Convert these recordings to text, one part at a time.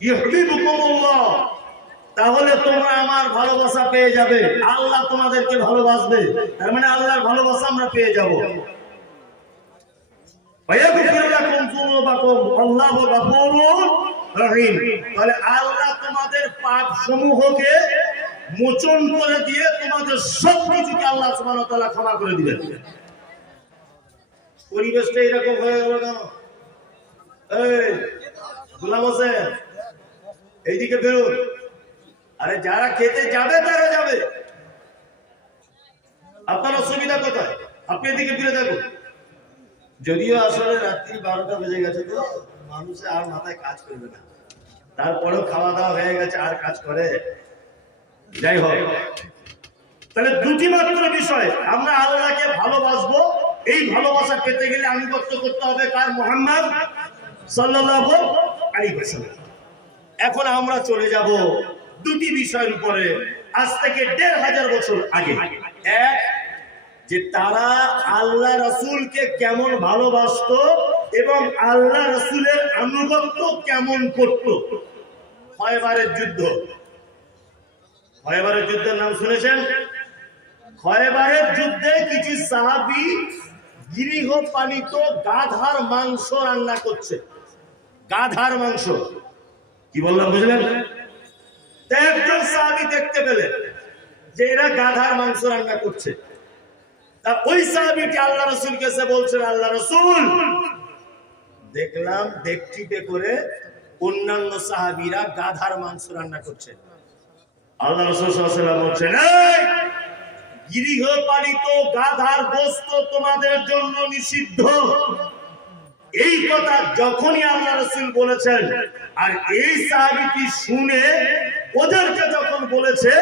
ইউহিব্বুকুমুল্লাহ, তাহলে তোমরা আমার ভালোবাসা পেয়ে যাবে, আল্লাহ তোমাদেরকে ভালোবাসবে, তার মানে আল্লাহর ভালোবাসা আমরা পেয়ে যাব। ওয়ায়াগফির লাকুম যুনুবাকুম আল্লাহু গফুরুর রহিম, তাহলে আল্লাহ তোমাদের পাপ সমূহকে মোচন করে দিয়ে তোমাদের সব কিছুকে আল্লাহ সুবহানাহু ওয়া তাআলা ক্ষমা করে দিবেন। পরিবেশটা এরকম হয়ে গেল কেন? এই গোলাম হোসেন, এইদিকে বেরোন। আরে যারা খেতে যাবে তারা যাবে, আপনার অসুবিধা কোথায়? আপনি এদিকে ফিরে থাকুন। যদিও আসলে রাত্রি 12টা বেজে গেছে, তো মানুষে আর মাথায় কাজ করবে না, তারপরেও খাওয়া দাওয়া হয়ে গেছে, আর কাজ করে। যাই হোক, তাহলে দুটি মাত্র বিষয়, আমরা আল্লাহকে ভালোবাসবো। এই ভালোবাসা পেতে গেলে আনুগত্য করতে হবে কার? মুহাম্মদ সাল্লাল্লাহু আলাইহি ওয়াসাল্লাম। এখন আমরা চলে যাব দুটি বিষয়ের উপরে, আজ থেকে 1500 বছর আগে। এক, যে তারা আল্লাহ রাসূলকে কেমন ভালোবাসতো এবং আল্লাহ রাসূলের আনুগত্য কেমন করত। খয়বারের যুদ্ধ, খয়বারের যুদ্ধের নাম শুনেছেন? খয়বারের যুদ্ধে কিছু সাহাবী গৃহপালিত গাধার মাংস রান্না করছে। গাধার মাংস, কি বললাম বুঝলেন? একজন সাহাবী দেখতে পেলেন যে এরা গাধার মাংস রান্না করছে। তা ওই সাহাবীটি আল্লাহ রাসূলকে এসে বলছেন, আল্লাহ রাসূল, দেখলাম ডেকচিতে করে অন্যান্য সাহাবীরা গাধার মাংস রান্না করছে। আল্লাহ রাসূল সাল্লাল্লাহু আলাইহি ওয়াসাল্লাম বলছেন, এই গৃহপালিত গাধার গোশত তোমাদের জন্য নিষিদ্ধ। এই কথা যখনই আল্লাহ রাসূল বলেছেন, আর এই সাহাবীটি শুনে ওদেরকে যখন বলেছে,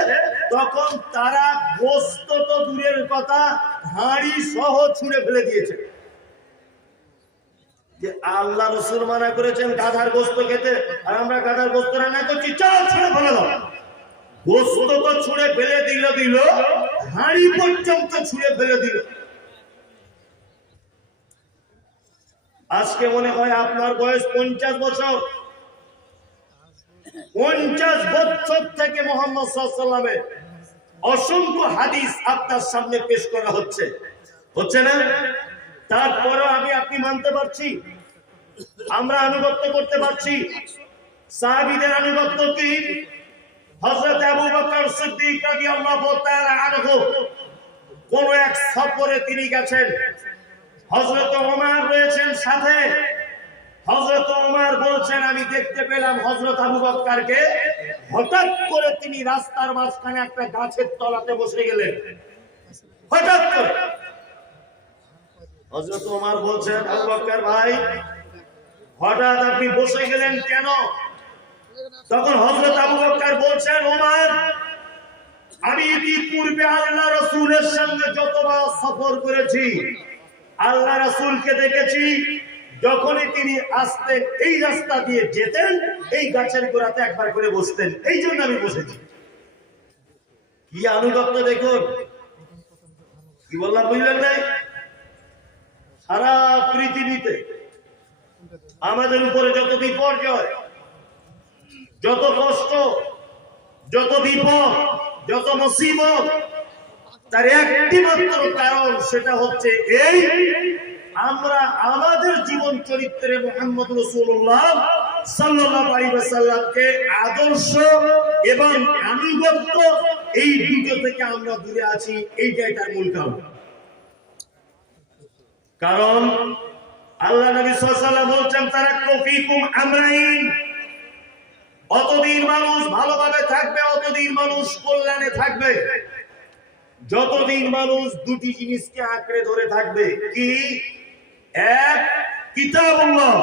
তখন তারা গোশত তো দূরের কথা, হাঁড়ি সহ ছুঁড়ে ফেলে দিয়েছে। যে আল্লাহ রাসূল মানা করেছেন গাধার গোশত খেতে, আর আমরা গাধার গোশত রান্না করছি, চল ছুঁড়ে ফেলে দাও। গোশত তো ছুঁড়ে ফেলে দিল, হাঁড়ি পর্যন্ত ছুঁড়ে ফেলে দিল। আজকে মনে হয় আপনার বয়স 50 বছর। 50 বছর থেকে মুহাম্মদ সাল্লাল্লাহু আলাইহি ওয়াসাল্লামের অসংখ্য হাদিস আপনার সামনে পেশ করা হচ্ছে, হচ্ছে না? তারপরেও আপনি মানতে পারছি, আমরা আনুগত্য করতে পারছি। সাহাবীদের আনুগত্য কি? হযরত আবু বকর সিদ্দিক রাদিয়াল্লাহু তাআলা আনহু কোন এক সফরে তিনি গেছেন, হযরত ওমর রয়েছেন সাথে। হযরত ওমর বলছেন, আমি দেখতে পেলাম হযরত আবু বকরকে হঠাৎ করে তিনি রাস্তার মাঝখানে একটা গাছের তলাতে বসে গেলেন। হঠাৎ করে হযরত ওমর বলছেন, আবু বকর ভাই, হঠাৎ আপনি বসে গেলেন কেন? তখন হযরত আবু বকর বলছেন, ওমর, আমি ইতিপূর্বে আল্লাহ রাসূলের সঙ্গে যতবার সফর করেছি, আল্লাহ রাসূলকে দেখেছি, যখনই তিনি আসতেন এই রাস্তা দিয়ে যেতেন, এই গাছের গোড়াতে একবার করে বসতেন, এই জন্য আমি বসেছি। কি আনুগত্য দেখুন, কি বললাম বুঝলেন নাই? সারা পৃথিবীতে আমাদের উপরে যত বিপর্যয়, যত কষ্ট, যত বিপদ, যত মুসিবত, তার একটি মাত্র কারণ, সেটা হচ্ছে এই, আমরা আমাদের জীবন চরিত্রে মুহাম্মদ রাসূলুল্লাহ সাল্লাল্লাহু আলাইহি ওয়াসাল্লামকে আদর্শ এবং আনুগত্য, এই দুটো থেকে আমরা দূরে আছি। এইটাই তার মূল কারণ। কারণ আল্লাহ নবী সাল্লাল্লাহু আলাইহি ওয়াসাল্লাম বলছেন, তারাক্তু ফীকুম আমরাইন, অতদিন মানুষ ভালোভাবে থাকবে, অতদিন মানুষ কল্যাণে থাকবে, যতদিন মানুষ দুটি জিনিসকে আঁকড়ে ধরে থাকবে। কি? এক, কিতাবুল্লাহ,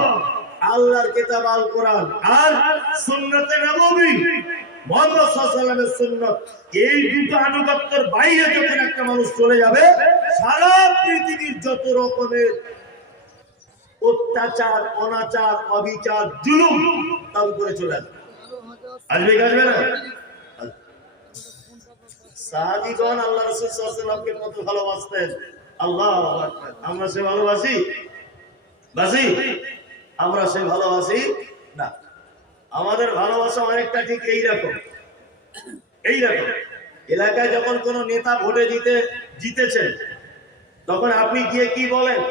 আল্লাহর কিতাব আল কোরআন, আর সুন্নতে নববী মুহাম্মদ সাল্লাল্লাহু আলাইহি ওয়াসাল্লামের সুন্নাত। এই দুটো আনুগত্যের বাইরে যখন একটা মানুষ চলে যাবে, সারা পৃথিবীর যত রকমের অত্যাচার, অনাচার, অবিচার, জুলুম তার উপরে চলে আসবে। আসবে না? সাহাবীগণ আল্লাহ রাসূল সাল্লাল্লাহু আলাইহি ওয়াসাল্লামকে কত ভালোবাসতেন। আল্লাহু আকবার। আমরা সে ভালোবাসি? আমরা সে ভালোবাসি না। আমাদের ভালোবাসা অনেকটা ঠিক এইরকম। এলাকায় যখন কোন নেতা ভোটে জিতেছেন, তখন আপনি গিয়ে কি বলেন?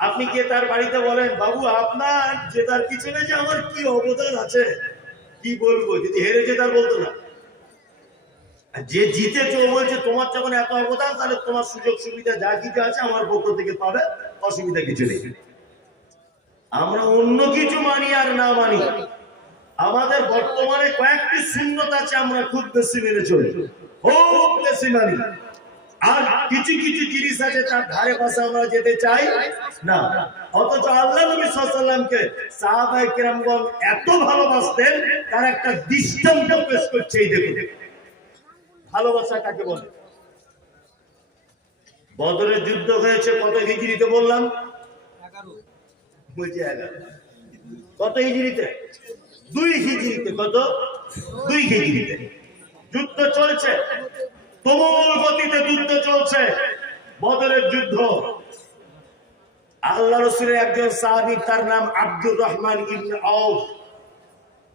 আপনি গিয়ে তার বাড়িতে বলেন, বাবু আপনার জেতার পিছনে যে আমার কি অবদান আছে কি বলবো। যদি হেরেছে তার বলতো না, যে জিতেছে ও বলছে তোমার যখন এত অবদান, তাহলে তোমার সুযোগ সুবিধা যা কিছু আছে আমার পক্ষ থেকে পাবে, অসুবিধা কিছু নেই। আমরা অন্য কিছু মানি আর না মানি, আমাদের বর্তমানে কয়েকটি শূন্যত আছে, আমরা খুব বেশি মেনে চলি, খুব বেশি মানি। আর কিছু কিছু জিনিস আছে তার ধারে পাশে আমরা যেতে চাই না। অথচ আল্লাহ নবী সাল্লাল্লাহু আলাইহি ওয়াসাল্লামকে সাহাবায়ে কেরামগণ এত ভালোবাসতেন, তার একটা দৃষ্টান্ত পেশ করছে। এই দেখুন ভালোবাসা কাকে বলে। বদরের যুদ্ধ হয়েছে কত হিজরিতে বললাম? 11। কত হিজরিতে? 2 হিজরিতে। কত? 2 হিজরিতে যুদ্ধ চলছে, তুমুল গতিতে যুদ্ধ চলছে, বদরের যুদ্ধ। আল্লাহ রাসূলের একজন সাহাবী, তার নাম আব্দুর রহমান ইবনে আউফ,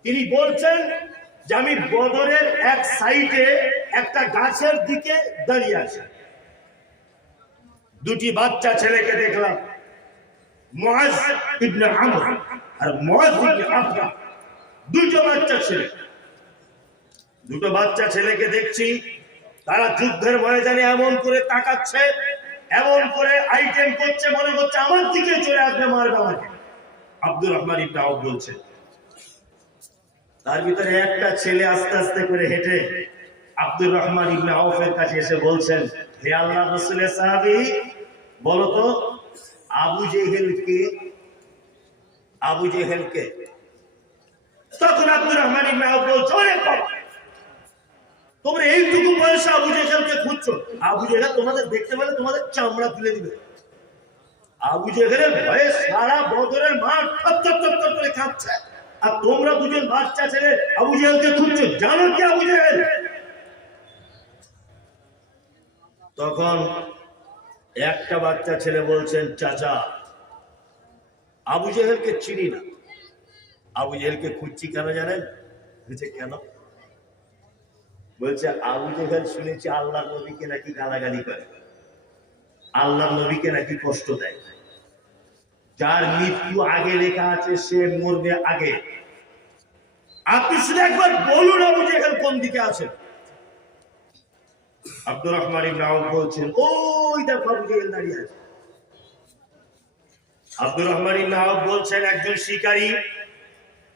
তিনি বলছেন যে আমি বদরের এক সাইডে একটা গাছের দিকে দাঁড়িয়ে আছি, দুটি বাচ্চা ছেলেকে দেখলাম, মুআজ ইবনে আমর আর মুআজ ইবনে আফরা, দুটো বাচ্চা ছেলেকে দেখছি। তারা যুদ্ধের ময়দানে এমন করে তাকাচ্ছে, এমন করে আইটেম করছে, মনে হচ্ছে আমার দিকে চলে আসবে, মারবে আমাকে। আব্দুর রহমান ইবনে আউফ বলছে, তার ভিতরে একটা ছেলে আস্তে আস্তে করে হেঁটে আব্দুর রহমান ইবনে আউফের কাছে এসে বলছেন, হে আল্লাহর রাসূলের সাহাবী, বলো তো আবু জেহেল কে? তখন আব্দুর রহমান ইবনে আউফ বলছে, ওরে বাবা, তোমরা এইটুকু বয়সে আবু জেহেলকে খুঁজছো? আবু জেহেল তোমাদের দেখতে পেলে তোমাদের চামড়া তুলে দিবে। আবু জেহেলের ভয়ে সারা বদরের মাঠ থরথর করে কাঁপছে, আর তোমরা দুজন বাচ্চা ছেলে আবু জেহেলকে খুঁজছো? জানো কি আবু জেহেল? তখন একটা বাচ্চা ছেলে বলছেন, চাচা আবু জেহেলকে চিনি না। আবু জেহেলকে খুঁজছি কেন জানেন? বলছে কেন? বলছে আবু জেহেল শুনেছি আল্লাহর নবীকে নাকি গালাগালি করে, আল্লাহর নবীকে নাকি কষ্ট দেয়, যার মৃত্যু আগে লেখা আছে সে মরবে আগে। আপনি শুধু একবার বলুন আবু জেহেল কোন দিকে আছে। আব্দুর রহমান ইবনে আউফ বলছেন, ওই দেখো আবু জেহেল দাঁড়িয়ে আছে। আব্দুর রহমান ইবনে আউফ বলছেন, একজন শিকারী,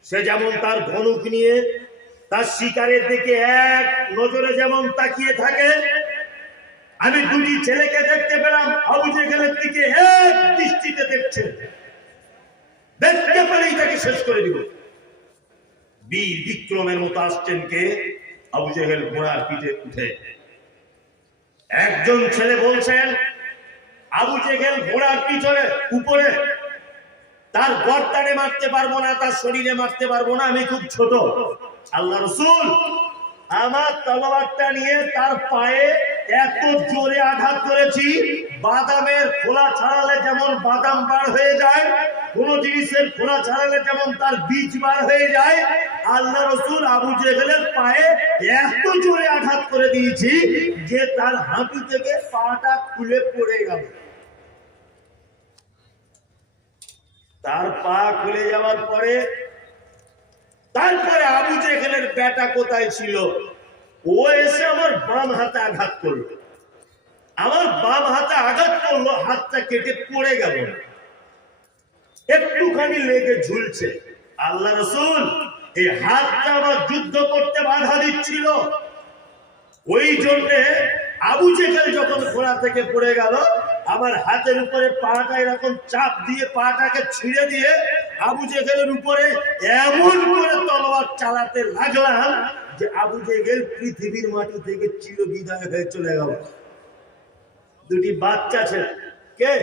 সে যেমন তার ধনুক নিয়ে তার শিকারের দিকে এক নজরে যেমন তাকিয়ে থাকে, আমি দুটি ছেলেকে দেখতে পেলাম আবু জেহেলের দিকে এক দৃষ্টিতে দেখছে, দেখতে পেলেই তাকে শেষ করে দিব। বীর বিক্রমের মতো আসছেন কে? আবু জেহেল ঘোড়ার পিঠে উঠে। একজন ছেলে বলছেন, আবু জেহেল ঘোড়ার পিছনে উপরে, তার গর্দানে মারতে পারবো না, তার শরীরে মারতে পারবো না, আমি খুব ছোট। আল্লাহ রাসূল আমার তলোয়ারটা নিয়ে তার পায়ে এত জোরে আঘাত করেছি, বাদামের খোলা ছাড়ালে যেমন বাদাম বার হয়ে যায়, কোন জিনিসের খোলা ছাড়ালে যেমন তার বীজ বার হয়ে যায়, আল্লাহ রাসূল আবু জেহেলের পায়ে এত জোরে আঘাত করে দিয়েছি যে তার হাঁটু থেকে পাটা খুলে পড়ে গেল। তার পা খুলে যাওয়ার পরে তারপরে আবু জেহেলের ব্যাটা কোথায় ছিল, ও এসে আমার বাম হাতে আঘাত করলো, আমার বাম হাতে আঘাত করলো, হাতটা কেটে পড়ে গেল, একটুখানি লেগে ঝুলছে। আল্লাহ রাসূল এই হাতটা আমার যুদ্ধ করতে বাধা দিচ্ছিল, ওই জন্য আবু জেহেল যখন ঘোড়া থেকে পড়ে গেল, আমার হাতের উপরে পাটা এরকম চাপ দিয়ে পাটাকে ছিঁড়ে দিয়ে আবু জেহেলের উপরে এমন করে তলোয়ার চালাতে লাগলাম যে আবু জেহেল পৃথিবীর মাটি থেকে চিরবিদায় হয়ে চলে গেল। দুটি বাচ্চা ছেলে, কে?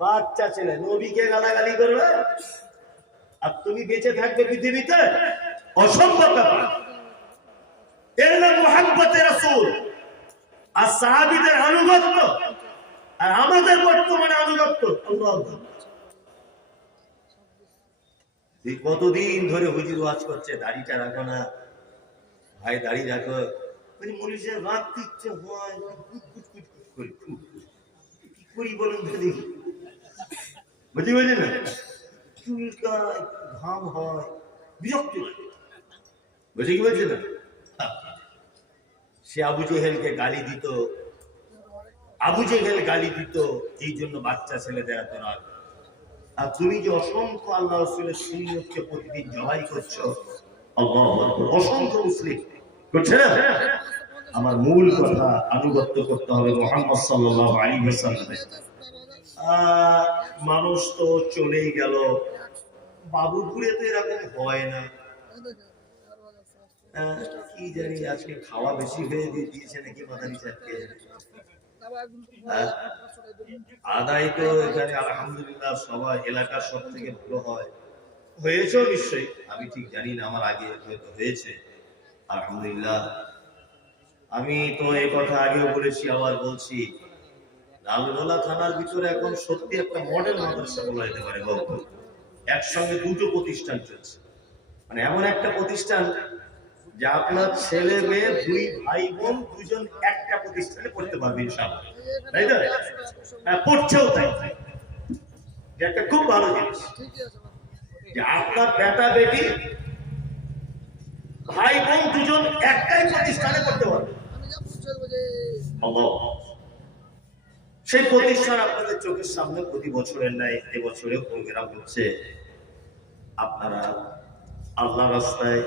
বাচ্চা ছেলে নবীকে গালাগালি করবে আর তুমি বেঁচে থাকবে পৃথিবীতে? অসম্ভব ব্যাপার। এর নাম মুহাব্বতে রাসূল আর সাহাবীদের আনুগত্য, আর আমাদের বর্তমানে আনুগত্য। আল্লাহু আকবার। কতদিন ধরে হুজুর ওয়াজ করছে, দাড়িটা রাখো না ভাই, দাড়ি রাখো। মনীষা রাখতে ইচ্ছে হয়, কি করি বলুন তো দেখি, বুঝতে পারছি না, চুলকায়, ঘাম হয়, বিরক্ত লাগে, বুঝে কি বলছে না। সে আবু জেহেলকে গালি দিত, আবু জেহেল গালি দিত, এই জন্য বাচ্চা ছেলেদের এত রাগ। আর তুমি যে অসংখ্য আল্লাহ রাসূলের সুন্নতকে প্রতিদিন জবাই করছো, আল্লাহু আকবার, অসংখ্য মুসলিম করছে না। আমার মূল কথা, আনুগত্য করতে হবে মুহাম্মদ সাল্লাল্লাহু আলাইহি ওয়াসাল্লামের। মানুষ তো চলেই গেল, বাবুপুরে তো এরকম হয় না, কি জানি আজকে খাওয়া বেশি হয়ে দিয়েছে নাকি মাদারি সাহেবকে। আদায় তো এখানে আলহামদুলিল্লাহ সবাই এলাকার সব থেকে ভালো হয়, হয়েছেও নিশ্চয়ই, আমি ঠিক জানি না, আমার আগে হয়তো হয়েছে আলহামদুলিল্লাহ। আমি তো এই কথা আগেও বলেছি, আবার বলছি, লালগোলা থানার ভিতরে এখন সত্যি একটা মডেল মাদ্রাসা বলা যেতে পারে। একসঙ্গে দুটো প্রতিষ্ঠান চলছে, মানে এমন একটা প্রতিষ্ঠান যে আপনার ছেলে মেয়ে দুই ভাই বোন দুজন একটা প্রতিষ্ঠানে পড়তে পারবে ইনশাআল্লাহ, তাই তো? হ্যাঁ, পড়ছেও তাই, একটা খুব ভালো জিনিস যে আপনার বেটা বেটি ভাই বোন দুজন একটাই প্রতিষ্ঠানে পড়তে পারবে। সেই প্রতিষ্ঠান আপনাদের চোখের সামনে প্রতি বছরের ন্যায় এবছরেও প্রোগ্রাম হচ্ছে। আপনারা আল্লাহ রাস্তায়,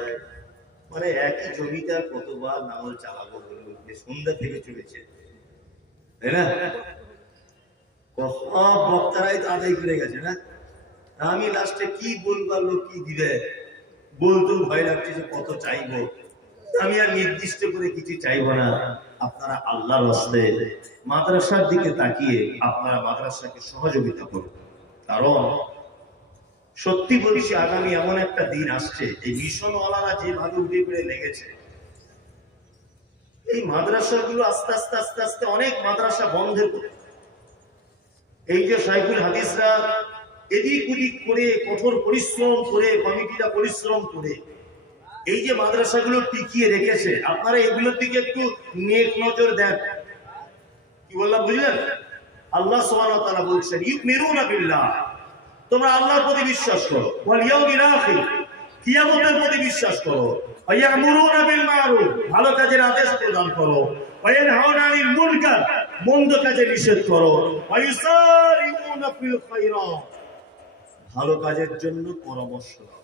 মানে একই জমিতে আর কতবার নামাজ চালাবো বলুন, সন্ধ্যা থেকে চলেছে, তাই না? সব বক্তারাই তো আদায় করে গেছে না, আমি লাস্টে কি বলবো, লোক কি দিবে বলতেও ভয় লাগছে যে কত চাইবো। আমি আর নির্দিষ্ট করে কিছু চাইবো না। আপনারা আল্লাহর রাস্তায় মাদ্রাসার দিকে তাকিয়ে আপনারা মাদ্রাসাকে সহযোগিতা করুন, কারণ সত্যি বলছি আগামী এমন একটা দিন আসছে, এই মিশনওয়ালারা যেভাবে উঠে পড়ে লেগেছে, এই মাদ্রাসাগুলো আস্তে আস্তে আস্তে আস্তে অনেক মাদ্রাসা বন্ধের পথে। এই যে শাইখুল হাদিসরা এদিক ওদিক করে কঠোর পরিশ্রম করে, কমিটিরা পরিশ্রম করে এই যে মাদ্রাসাগুলো টিকিয়ে রেখেছে, আপনারা এগুলোর দিকে একটু নেক নজর দেন। কি বললাম বুঝলেন? আল্লাহ সুবহানাহু ওয়া তাআলা বলছেন, ইউমিনুনা বিল্লাহ, তোমরা আল্লাহর প্রতি বিশ্বাস করো, ওয়াল ইয়াউমিল আখির, কিয়ামতের প্রতি বিশ্বাস করো, ওয়া ইয়ামুরুনা বিল মারুফ, ভালো কাজের আদেশ প্রদান করো, ওয়া ইয়ানহাউনা আনিল মুনকার, মন্দ কাজে নিষেধ করো, ওয়া ইউসারিউনা ফিল খায়রাত, ভালো কাজের জন্য পরামর্শ দাও,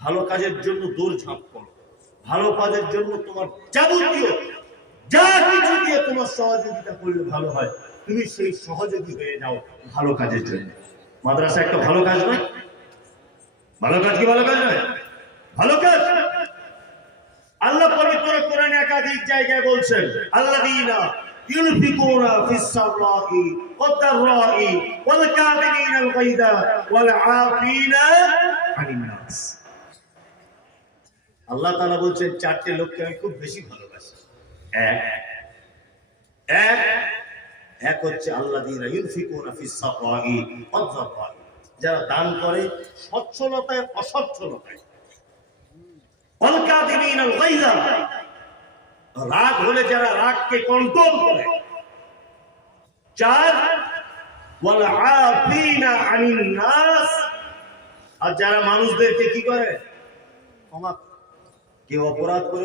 ভালো কাজের জন্য দৌড়ঝাঁপ করো, ভালো কাজের জন্য তোমার যাবতীয় যা কিছু দিয়ে তোমার সহযোগিতা করলে ভালো হয়, তুমি সেই সহযোগী হয়ে যাও ভালো কাজের জন্য। মাদ্রাসা একটা ভালো কাজ নয়? ভালো কাজ কি ভালো কাজ নয়? ভালো কাজ। আল্লাহ পবিত্র কোরআনে একাধিক জায়গায় বলছেন, আল্লাযীনা ইউনফিকুনা ফিস সাররাই ওয়াদ দাররাই ওয়াল কাযিমিনাল গায়যা ওয়াল আফিনা আনিন নাস। আল্লাহ তাআলা বলছেন চারটি লোককে আমি খুব বেশি ভালোবাসি। এক হচ্ছে আল্লাযীনা ইউনফিকুনা ফিস সাররাই ওয়াদ দাররাই, যারা দান করে সচ্ছলতায় অসচ্ছলতায়, ওয়াল কাযিমিনাল গায়যা, রাগ হলে যারা রাগকে কন্ট্রোল করে, চার ওয়াল আফিনা আনিন নাস, আর যারা মানুষদেরকে কি করে, ক্ষমা, কেউ অপরাধ করে